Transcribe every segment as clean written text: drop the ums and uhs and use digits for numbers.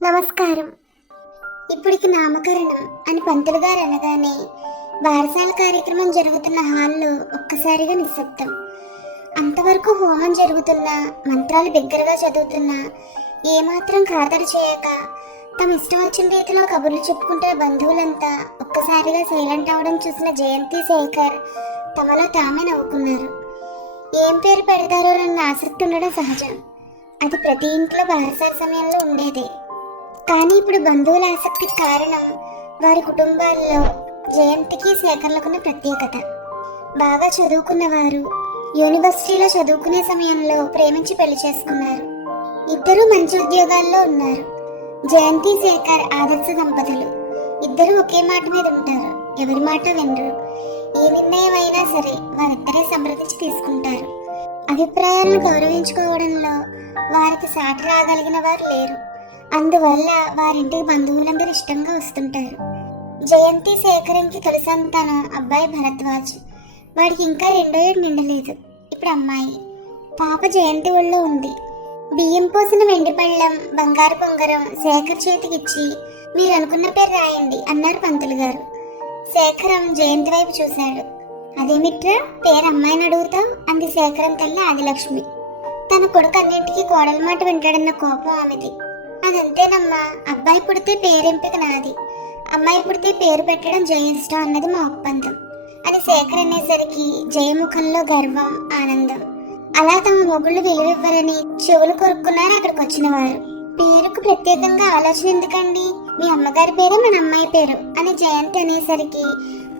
నమస్కారం. ఇప్పటికి నామకరణం అని పంతులు గారు అనగానే బారసాల కార్యక్రమం జరుగుతున్న హాల్లో ఒక్కసారిగా నిశ్శబ్దం. అంతవరకు హోమం జరుగుతున్నా, మంత్రాలు బిగ్గరగా చదువుతున్నా, ఏమాత్రం ఖాతరు చేయక తమ ఇష్టం వచ్చిన రీతిలో కబుర్లు చెప్పుకుంటున్న బంధువులంతా ఒక్కసారిగా సైలెంట్ అవడం చూసిన జయంతి, శేఖర్ తమలో తామే నవ్వుకున్నారు. ఏం పేరు పెడతారోనన్న ఆసక్తి ఉండడం సహజం. అది ప్రతి ఇంట్లో బారసాల సమయంలో ఉండేదే. కానీ ఇప్పుడు బంధువుల ఆసక్తికి కారణం వారి కుటుంబాల్లో జయంతికి, శేఖర్లకున్న ప్రత్యేకత. బాగా చదువుకున్నవారు యూనివర్సిటీలో చదువుకునే సమయంలో ప్రేమించి పెళ్లి చేసుకున్నారు. ఇద్దరూ మంచి ఉద్యోగాల్లో ఉన్నారు. జయంతి, శేఖర్ ఆదర్శ దంపతులు. ఇద్దరు ఒకే మాట మీద ఉంటారు, ఎవరి మాట వినరు. ఏ నిర్ణయం అయినా సరే వారిద్దరే సంప్రదించి తీసుకుంటారు. అభిప్రాయాలను గౌరవించుకోవడంలో వారికి సాటి రాగలిగిన వారు లేరు. అందువల్ల వారింటికి బంధువులందరూ ఇష్టంగా వస్తుంటారు. జయంతి, శేఖరంకి తొలి సంతానం అబ్బాయి భరద్వాజ్. వాడికి ఇంకా 2 ఏళ్ళు నిండలేదు. ఇప్పుడు అమ్మాయి పాప జయంతి ఒళ్ళో ఉంది. బియ్యం పోసిన వెండి పళ్ళెం, బంగారు పొంగరం శేఖర్ చేతికిచ్చి మీరు అనుకున్న పేరు రాయండి అన్నారు పంతులు గారు. శేఖరం జయంతి వైపు చూశాడు. అదేమిట్రా పేరు అమ్మాయిని అడుగుతాం అంది శేఖరం తల్లి ఆదిలక్ష్మి. తన కొడుకు అన్నింటికి కోడల మాట వింటాడన్న కోపం ఆమెది. అదంతేనమ్మా, అబ్బాయి పుడితే పేరెంపిక నాది, అమ్మాయి పుడితే పేరు పెట్టడం జయిష్టం అన్నది మా ఒప్పందం అని శేఖర్ అనేసరికి జయముఖంలో గర్వం, ఆనందం. అలా తమ మొగుళ్ళు విలువివ్వరని చెవులు కొరుక్కున్నారు అక్కడికి వచ్చిన వారు. పేరుకు ప్రత్యేకంగా ఆలోచన ఎందుకండి, మీ అమ్మగారి పేరే మన అమ్మాయి పేరు అని జయంతి అనేసరికి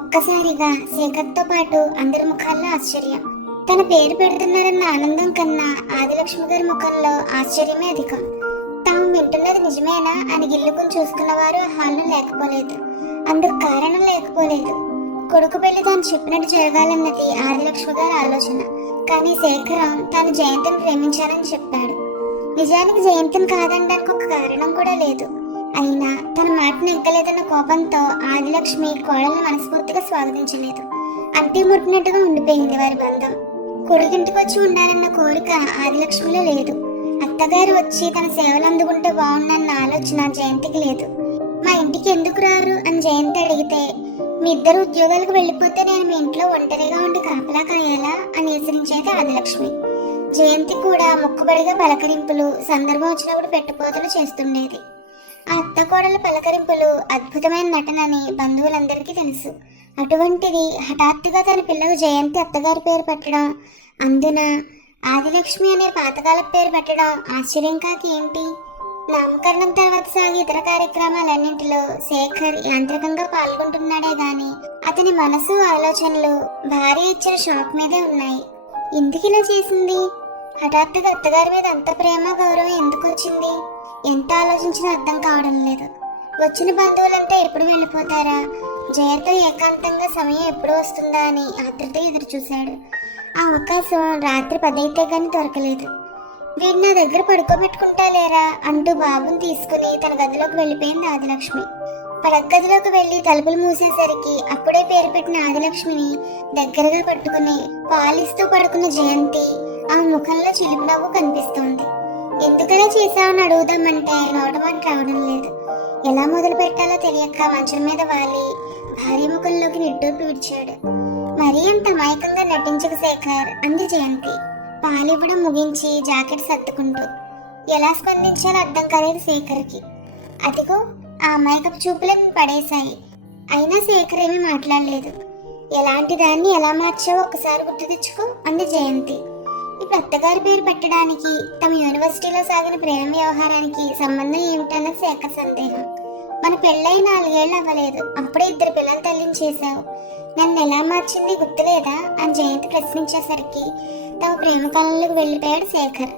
ఒక్కసారిగా శేఖర్తో పాటు అందరి ముఖాల్లో ఆశ్చర్యం. తన పేరు పెడుతున్నారన్న ఆనందం కన్నా ఆదిలక్ష్మి గారి ముఖంలో ఆశ్చర్యమే అధికం. తాము వింటున్నది నిజమేనా అని గిల్లుకుని చూసుకున్నవారు ఆ హాల్లో లేకపోలేదు. అందుకు కారణం లేకపోలేదు. కొడుకు పెళ్లి తాను చెప్పినట్టు జరగాలన్నది ఆదిలక్ష్మి గారి ఆలోచన. కానీ శేఖరం తాను జయంతిని ప్రేమించానని చెప్పాడు. నిజానికి జయంతిని కాదనడానికి ఒక కారణం కూడా లేదు. అయినా తన మాటను ఎక్కలేదన్న కోపంతో ఆదిలక్ష్మి కోడలను మనస్ఫూర్తిగా స్వాగతించలేదు. అంటి ముట్టినట్టుగా ఉండిపోయింది వారి బంధం. కొడుకింటికి వచ్చి ఉండాలన్న కోరిక ఆదిలక్ష్మిలో లేదు. అత్తగారు వచ్చి తన సేవలు అందుకుంటే బాగుండన్న ఆలోచన జయంతికి లేదు. మా ఇంటికి ఎందుకు రారు అని జయంతి అడిగితే, మీ ఇద్దరు ఉద్యోగాలకు వెళ్ళిపోతే నేను మీ ఇంట్లో ఒంటరిగా ఉండి కాపలా కాయాలా అని హెచ్చరించేది ఆదిలక్ష్మి. జయంతి కూడా మొక్కుబడిగా పలకరింపులు, సందర్భం వచ్చినప్పుడు పెట్టుపోతలు చేస్తుండేది. ఆ అత్త కోడల పలకరింపులు అద్భుతమైన నటనని బంధువులందరికీ తెలుసు. అటువంటిది హఠాత్తుగా తన పిల్లకు జయంతి అత్తగారి పేరు పెట్టడం, అందున ఆదిలక్ష్మి అనే పాతకాల పేరు పెట్టడం ఆశ్చర్యం కాక ఏంటి. నామకరణం తర్వాత సాగే ఇతర కార్యక్రమాలన్నింటిలో శేఖర్ యాంత్రికంగా పాల్గొంటున్నాడే గాని అతని మనసు, ఆలోచనలు భార్య ఇచ్చిన షాక్ మీదే ఉన్నాయి. ఎందుకు ఇలా చేసింది? హఠాత్తుగా అత్తగారి మీద అంత ప్రేమ, గౌరవం ఎందుకు వచ్చింది? ఎంత ఆలోచించినా అర్థం కావడం లేదు. వచ్చిన బంధువులంతా ఎప్పుడు వెళ్ళిపోతారా, జయతో ఏకాంతంగా సమయం ఎప్పుడు వస్తుందా అని ఆతృత ఎదురు చూశాడు. ఆ అవకాశం రాత్రి 10 అయితే గాని దొరకలేదు. వీడు నా దగ్గర పడుకోబెట్టుకుంటా లేరా అంటూ బాబుని తీసుకుని తన గదిలోకి వెళ్ళిపోయింది ఆదిలక్ష్మి. పడగదిలోకి వెళ్లి తలుపులు మూసేసరికి అప్పుడే పేరు పెట్టిన ఆదిలక్ష్మిని దగ్గరగా పట్టుకుని పాలిస్తూ పడుకున్న జయంతి ఆ ముఖంలో చిలిపి నవ్వు కనిపిస్తోంది. ఎందుకలా చేశావని అడుగుదామంటే నోటమాట రావడం లేదు. ఎలా మొదలు పెట్టాలో తెలియక మంచం మీద వాలి భార్య ముఖంలోకి నిట్టూర్పు విడిచాడు. మరీ అంత అమాయకంగా నటించక శేఖర్ అంది జయంతి పాలివ్వడం ముగించి జాకెట్ సర్దుకుంటూ. ఎలా స్పందించాలో అర్థం కాలేదు శేఖర్కి. అదిగో ఆ అమాయకపు చూపులను పడేశాయి. అయినా శేఖర్ ఏమీ మాట్లాడలేదు. ఎలాంటి దాన్ని ఎలా మార్చావో ఒకసారి గుర్తు తెచ్చుకో అంది జయంతి. ఇప్పుడు అత్తగారి పేరు పెట్టడానికి తమ యూనివర్సిటీలో సాగిన ప్రేమ వ్యవహారానికి సంబంధం ఏమిటన్నది శేఖర్ సందేహం. మన పెళ్ళై 4 ఏళ్ళు అవ్వలేదు, అప్పుడే 2 పిల్లల తల్లిని చేశావు, నన్ను ఎలా మార్చింది గుర్తులేదా అని జయంతి ప్రశ్నించేసరికి తమ ప్రేమ కాలంలోకి వెళ్ళిపోయాడు శేఖర్.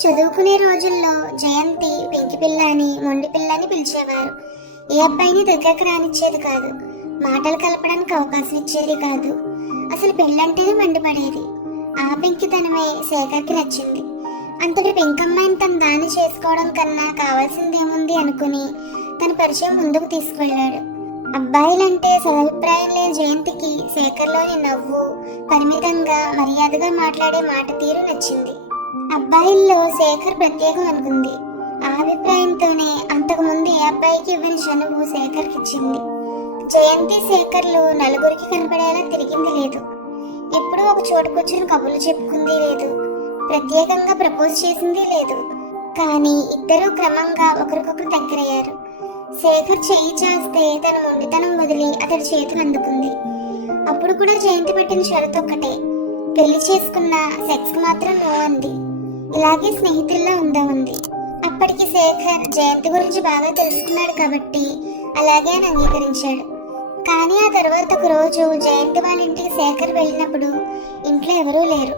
చదువుకునే రోజుల్లో జయంతి పెంకి పిల్ల అని, మొండి పిల్ల అని పిలిచేవారు. ఏ అబ్బాయిని దగ్గరకు రానిచ్చేది కాదు, మాటలు కలపడానికి అవకాశం ఇచ్చేది కాదు. అసలు పెళ్ళంటేనే మండిపడేది. ఆ పెంకితనమే శేఖర్కి నచ్చింది. అంతటి పెంకమ్మాయిని తన దాన్ని చేసుకోవడం కన్నా కావాల్సిందేముంది అనుకుని తన పరిచయం ముందుకు తీసుకువెళ్ళాడు. అబ్బాయిలంటే సదభిప్రాయం లేని జయంతికి శేఖర్లోని నవ్వు, పరిమితంగా మర్యాదగా మాట్లాడే మాట తీరు నచ్చింది. అబ్బాయిల్లో శేఖర్ ప్రత్యేకం అనుకుంది. ఆ అభిప్రాయంతోనే అంతకు అబ్బాయికి ఇవ్వని చనువు శేఖర్కి ఇచ్చింది. జయంతి శేఖర్లు నలుగురికి కనపడేలా తిరిగింది లేదు. ఎప్పుడూ ఒక చోట కూర్చొని కబుర్లు చెప్పుకుంది లేదు. ప్రత్యేకంగా ప్రపోజ్ చేసింది లేదు. కానీ ఇద్దరూ క్రమంగా ఒకరికొకరు దగ్గరయ్యారు. శేఖర్ చెయ్యి చాస్తే తన మొండితనం వదిలి అతడి చేతులు అందుకుంది. అప్పుడు కూడా జయంతి పెట్టిన షరతు ఒక్కటే, పెళ్లి చేసుకున్న సెక్స్ మాత్రం నో అంది. ఇలాగే స్నేహితుల్లా ఉందామంది. అప్పటికి శేఖర్ జయంతి గురించి బాగా తెలుసుకున్నాడు కాబట్టి అలాగే అని అంగీకరించాడు. కానీ ఆ తర్వాత ఒక రోజు జయంతి వాళ్ళ ఇంటికి శేఖర్ వెళ్ళినప్పుడు ఇంట్లో ఎవరూ లేరు.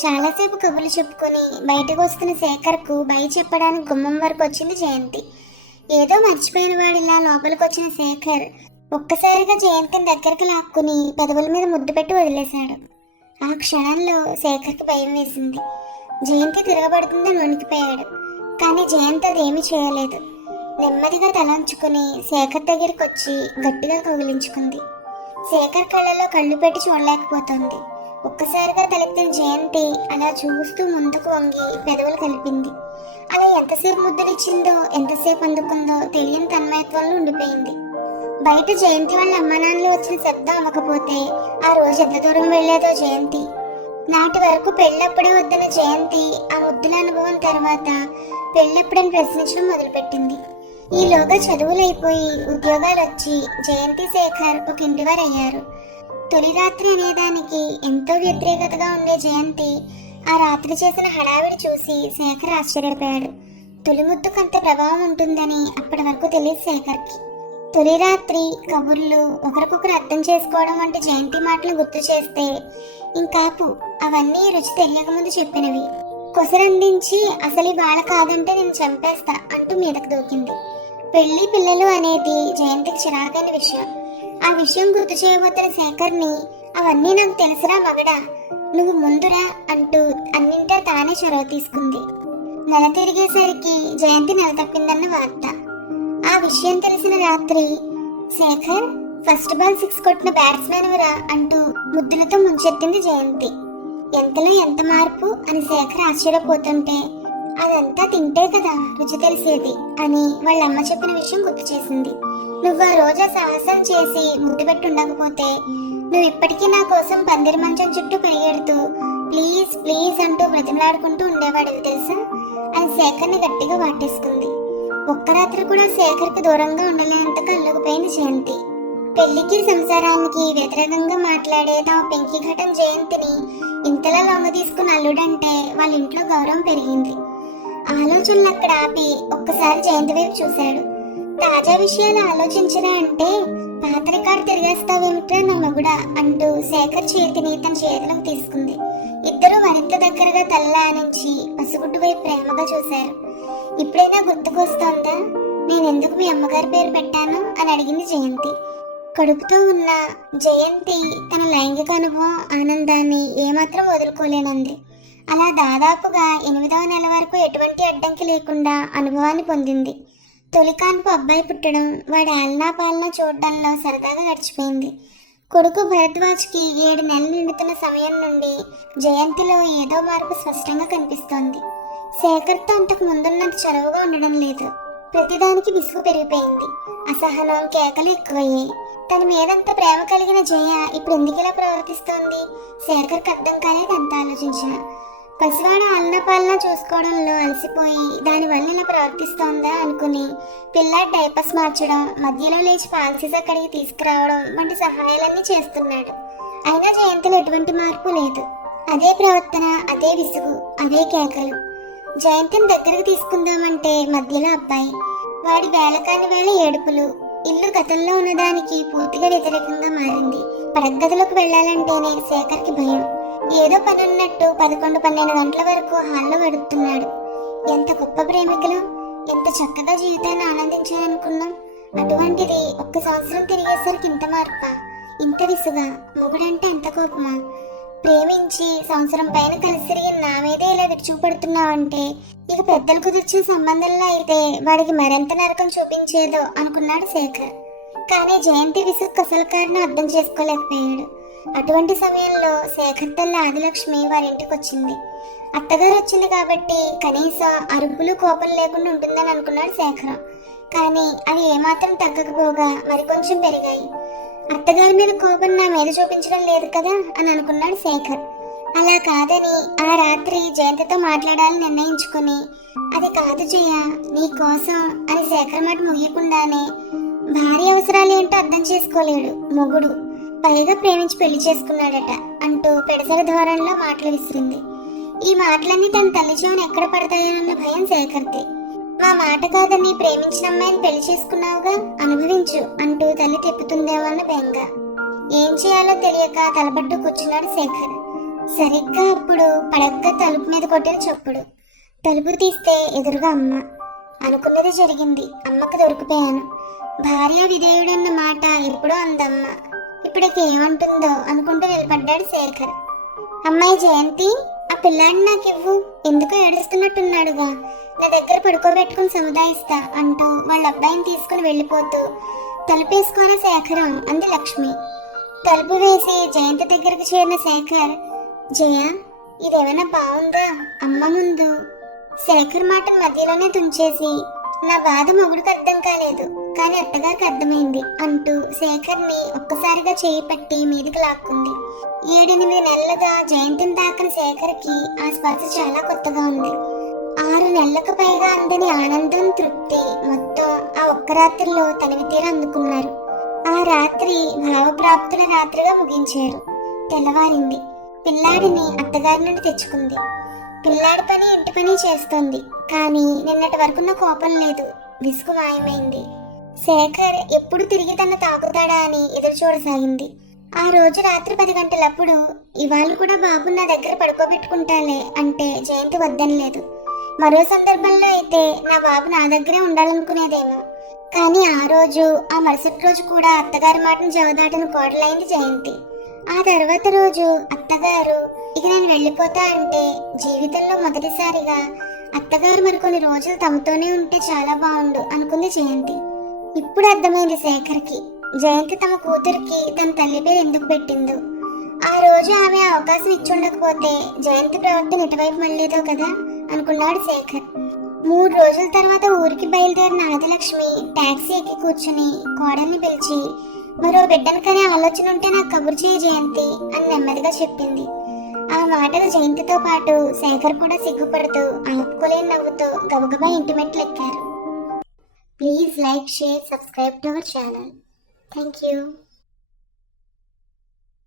చాలాసేపు కబుర్లు చెప్పుకొని బయటకు వస్తున్న శేఖర్కు బయ చెప్పడానికి గుమ్మం వరకు వచ్చింది జయంతి. ఏదో మర్చిపోయిన వాడిలా లోపలికి వచ్చిన శేఖర్ ఒక్కసారిగా జయంతిని దగ్గరికి లాక్కుని పెదవుల మీద ముద్దు పెట్టి వదిలేశాడు. ఆ క్షణంలో శేఖర్కి భయం వేసింది. జయంతి తిరగబడుతుందని వణికిపోయాడు. కానీ జయంతి అదేమీ చేయలేదు. నెమ్మదిగా తలంచుకుని శేఖర్ దగ్గరికి వచ్చి గట్టిగా కౌగిలించుకుంది. శేఖర్ కళ్ళలో కళ్ళు పెట్టి చూడలేకపోతుంది. ఒక్కసారిగా తలెత్తిన జయంతి అలా చూస్తూ ముందుకు వంగి పెదవులు కలిపింది. అలా ఎంతసేపు ముద్దులిచ్చిందో ఎంతసేపు అందుకుందో తెలియని తన్మయత్వంలో ఉండిపోయింది. బయట జయంతి వాళ్ళ అమ్మానాన్నలు వచ్చిన శబ్దం అవ్వకపోతే ఆ రోజు ఎంత దూరం వెళ్లేదో జయంతి. నాటి వరకు పెళ్ళప్పుడే వద్దన్న జయంతి ఆ ముద్దుల అనుభవం తర్వాత పెళ్ళప్పుడని ప్రశ్నించడం మొదలుపెట్టింది. ఈలోగా చదువులైపోయి ఉద్యోగాలు వచ్చి జయంతి శేఖర్ ఒక ఇంటివారు అయ్యారు. తొలి రాత్రి అనేదానికి ఎంతో వ్యతిరేకతగా ఉండే జయంతి ఆ రాత్రి చేసిన హడావిడి చూసి శేఖర్ ఆశ్చర్యపోయాడు. తొలి ముద్దుకంత ప్రభావం ఉంటుందని అప్పటి వరకు తెలియదు శేఖర్కి. తొలి రాత్రి కబుర్లు ఒకరికొకరు అర్థం చేసుకోవడం వంటి జయంతి మాటలు గుర్తు చేస్తే ఇంకాపు, అవన్నీ రుచి తెలియకముందు చెప్పినవి. కొసరందించి అసలు వాళ్ళ కాదంటే నేను చంపేస్తా అంటూ మీదకు దూకింది. పెళ్లి పిల్లలు అనేది జయంతికి చిరాకైన విషయం. ఆ విషయం గుర్తు చేయబోతున్న శేఖర్ని అవన్నీ నాకు తెలుసురా మగడా, నువ్వు ముందురా అంటూ అన్నింటా తానే చొరవ తీసుకుంది. నెల తిరిగేసరికి జయంతి నెల తప్పిందన్న వార్త. ఆ విషయం తెలిసిన రాత్రి శేఖర్ ఫస్ట్ బాల్ 6 కొట్టిన బ్యాట్స్మెన్ రా అంటూ ముద్దులతో ముంచెత్తింది జయంతి. ఎంతలో ఎంత మార్పు అని శేఖర్ ఆశ్చర్యపోతుంటే అదంతా తింటే కదా రుచి తెలిసేది అని వాళ్ళ అమ్మ చెప్పిన విషయం గుర్తు చేసింది. నువ్వు ఆ రోజు సాహసం చేసి ముద్దు పెట్టి ఉండకపోతే నువ్వు ఇప్పటికీ నా కోసం పందిరి మంచం చుట్టూ పరిగెడుతూ ప్లీజ్ ప్లీజ్ అంటూ బ్రతిమలాడుకుంటూ ఉండేవాడివి తెలుసా అని శేఖర్ని గట్టిగా వాటేసుకుంది. ఒక్క రాత్రి కూడా శేఖర్కి దూరంగా ఉండలేనంతగా అల్లుకుపోయింది జయంతి. పెళ్లికి సంసారానికి వ్యతిరేకంగా మాట్లాడే తమ పెంకి ఘటం జయంతిని ఇంతలా లొంగ తీసుకుని అల్లుడంటే వాళ్ళ ఇంట్లో గౌరవం పెరిగింది. ఆలోచనలు అక్కడ ఆపి ఒక్కసారి జయంతి వైపు చూశాడు. తాజా విషయాలు ఆలోచించరా అంటే పాత రికార్డు తిరిగేస్తావేమిట్రా నా మగుడా అంటూ శేఖర్ చేతిని తన చేతులకు తీసుకుంది. ఇద్దరు మరింత దగ్గరగా తల్లానించి పసుగుడ్డు వైపు ప్రేమగా చూశారు. ఇప్పుడైనా గుర్తుకొస్తోందా నేను ఎందుకు మీ అమ్మగారి పేరు పెట్టాను అని అడిగింది జయంతి. కడుపుతో ఉన్న జయంతి తన లైంగిక అనుభవం ఆనందాన్ని ఏమాత్రం వదులుకోలేనంది. అలా దాదాపుగా 8వ నెల వరకు ఎటువంటి అడ్డంకి లేకుండా అనుభవాన్ని పొందింది. తొలికాన్పు అబ్బాయి పుట్టడం, వాడి ఆలనా పాలనా చూడడంలో సరదాగా గడిచిపోయింది. కొడుకు భరద్వాజ్కి 7 నెలలు నిండుతున్న సమయం నుండి జయంతిలో ఏదో మార్పు స్పష్టంగా కనిపిస్తోంది. శేఖర్తో అంతకు ముందున్నంత చనువుగా ఉండడం లేదు. ప్రతిదానికి విసుగు పెరిగిపోయింది. అసహనం, కేకలు ఎక్కువయ్యాయి. తన మీదంత ప్రేమ కలిగిన జయ ఇప్పుడు ఎందుకు ఇలా ప్రవర్తిస్తోంది? శేఖర్కి అర్థం కాలేదు అంత ఆలోచించిన. పసివాడు ఆలనా పాలనా చూసుకోవడంలో అలసిపోయి దానివల్ల ఇలా ప్రవర్తిస్తోందా అనుకుని పిల్లాడి డైపర్స్ మార్చడం, మధ్యలో లేచి పాలసీస్ అక్కడికి తీసుకురావడం వంటి సహాయాలన్నీ చేస్తున్నాడు. అయినా జయంతిలో ఎటువంటి మార్పు లేదు. అదే ప్రవర్తన, అదే విసుగు, అదే కేకలు. జయంతిని దగ్గరకు తీసుకుందామంటే మధ్యలో అబ్బాయి, వాడి వేళకాని వేళ ఏడుపులు. ఇల్లు గతంలో ఉన్నదానికి పూర్తిగా వ్యతిరేకంగా మారింది. పడగదిలోకి వెళ్లాలంటేనే శేఖర్కి భయం. ఏదో పని ఉన్నట్టు 11-12 గంటల వరకు హాల్లో గడుపుతున్నాడు. ఎంత గొప్ప ప్రేమికులు, ఎంత చక్కగా జీవితాన్ని ఆనందించాలనుకున్నాం. అటువంటిది 1 సంవత్సరం తిరిగేసరికి ఇంత మార్పా, ఇంత విసుగా, మొగుడంటే ఎంత కోపమా? ప్రేమించి సంవత్సరం పైన కలిసి తిరిగి నా మీదే ఇలా విరుచుకుపడుతున్నావంటే ఇక పెద్దలు కుదిర్చిన సంబంధంలో అయితే వాడికి మరింత నరకం చూపించేదో అనుకున్నాడు శేఖర్. కానీ జయంతి విసుగు అసలు కారణం అర్థం చేసుకోలేకపోయాడు. అటువంటి సమయంలో శేఖర్ తల్లి ఆదిలక్ష్మి వారింటికి వచ్చింది. అత్తగారు వచ్చింది కాబట్టి కనీసం అరుపులు కోపం లేకుండా ఉంటుందని అనుకున్నాడు శేఖర్. కానీ అవి ఏమాత్రం తగ్గకపోగా మరికొంచెం పెరిగాయి. అత్తగారి మీద కోపం నా మీద చూపించడం లేదు కదా అని అనుకున్నాడు శేఖర్. అలా కాదని ఆ రాత్రి జయంతితో మాట్లాడాలని నిర్ణయించుకుని, అది కాదు జయ, నీ కోసం అని శేఖర్ మాట ముగియకుండానే, భార్య అవసరాలు ఏంటో అర్థం చేసుకోలేడు మొగుడు, పైగా ప్రేమించి పెళ్లి చేసుకున్నాడట అంటూ పెడసర ధోరణిలో మాటలు విసిరింది. ఈ మాటలన్నీ తన తల్లి చెవుని ఎక్కడ పడతాయోనన్న భయం శేఖర్ది. మా మాట కాదని ప్రేమించిన అమ్మాయిని పెళ్లి చేసుకున్నావుగా, అనుభవించు అంటూ తల్లి తిప్పుతుందేమో అన్న బెంగ. ఏం చేయాలో తెలియక తలపట్టు కూర్చున్నాడు శేఖర్. సరిగ్గా అప్పుడు పడగ్గా తలుపు మీద కొట్టిన చప్పుడు. తలుపు తీస్తే ఎదురుగా అమ్మ. అనుకున్నది జరిగింది. అమ్మకు దొరికిపోయాను. భార్య విధేయుడన్న మాట ఎప్పుడో అందమ్మ. ఇప్పటికి ఏమంటుందో అనుకుంటూ నిలబడ్డాడు శేఖర్. అమ్మాయి జయంతి, ఆ పిల్లాడిని నాకివ్వు, ఎందుకో ఏడుస్తున్నట్టున్నాడుగా, నా దగ్గర పడుకోబెట్టుకుని సముదాయిస్తా అంటూ వాళ్ళ అబ్బాయిని తీసుకుని వెళ్ళిపోతూ, తలుపేసుకోని శేఖరం అంది లక్ష్మి. తలుపు వేసి జయంతి దగ్గరకు చేరిన శేఖర్, జయ, ఇదేమైనా బాగుందా అమ్మ ముందు? శేఖర్ మాట మధ్యలోనే తుంచేసి, నా బాధ మొగుడికి అర్థం కాలేదు కానీ అత్తగారికి అర్థమైంది అంటూ శేఖర్ని ఒక్కసారిగా చేయి పట్టి మీదికి లాక్కుంది. 7-8 నెలలుగా జయంతిని తాకిన శేఖర్కి ఆ స్పర్శ చాలా కొత్తగా ఉంది. 6 నెలలకు పైగా అందని ఆనందం, తృప్తి మొత్తం ఆ ఒక్క రాత్రిలో తనివి తీర అందుకున్నారు. ఆ రాత్రి భావప్రాప్తుల రాత్రిగా ముగించారు. తెల్లవారింది. పిల్లాడిని అత్తగారి నుండి తెచ్చుకుంది. పిల్లాడి పని ఇంటి పని చేస్తోంది. కానీ నిన్నటి వరకున్న కోపం లేదు, విసుగు మాయమైంది. శేఖర్ ఎప్పుడు తిరిగి తన తాకుతాడా అని ఎదురు చూడసాగింది. ఆ రోజు రాత్రి 10 గంటలప్పుడు, ఇవాళ కూడా బాబు నా దగ్గర పడుకోబెట్టుకుంటాలే అంటే జయంతి వద్దనలేదు. మరో సందర్భంలో అయితే నా బాబు నా దగ్గరే ఉండాలనుకునేదేమో. కానీ ఆ రోజు, ఆ మరుసటి రోజు కూడా అత్తగారి మాటను జవదాటని కోడలైంది జయంతి. ఆ తర్వాత రోజు అత్తగారు ఇక నేను వెళ్ళిపోతా అంటే జీవితంలో మొదటిసారిగా అత్తగారు మరికొన్ని రోజులు తమతోనే ఉంటే చాలా బాగుండు అనుకుంది జయంతి. ఇప్పుడు అర్థమైంది శేఖర్కి, జయంతి తమ కూతురికి తన తల్లి పేరు ఎందుకు పెట్టిందో. ఆ రోజు ఆమె అవకాశం ఇచ్చుండకపోతే జయంతి ప్రవర్తన ఇటువైపు మళ్ళేదో కదా అనుకున్నాడు శేఖర్. 3 రోజుల తర్వాత ఊరికి బయలుదేరిన ఆదిలక్ష్మి టాక్సీ ఎక్కి కూర్చుని కోడల్ని పిలిచి, మరో బిడ్డను కనే ఆలోచన ఉంటే నాకు కబురు చేయ జయంతి అని నెమ్మదిగా చెప్పింది. ఆ మాటలు జయంతితో పాటు శేఖర్ కూడా సిగ్గుపడుతూ ఆపుకోలేని నవ్వుతూ గబగబా ఇంటి మెట్లు ఎక్కారు. Please like, share, subscribe to our channel. Thank you.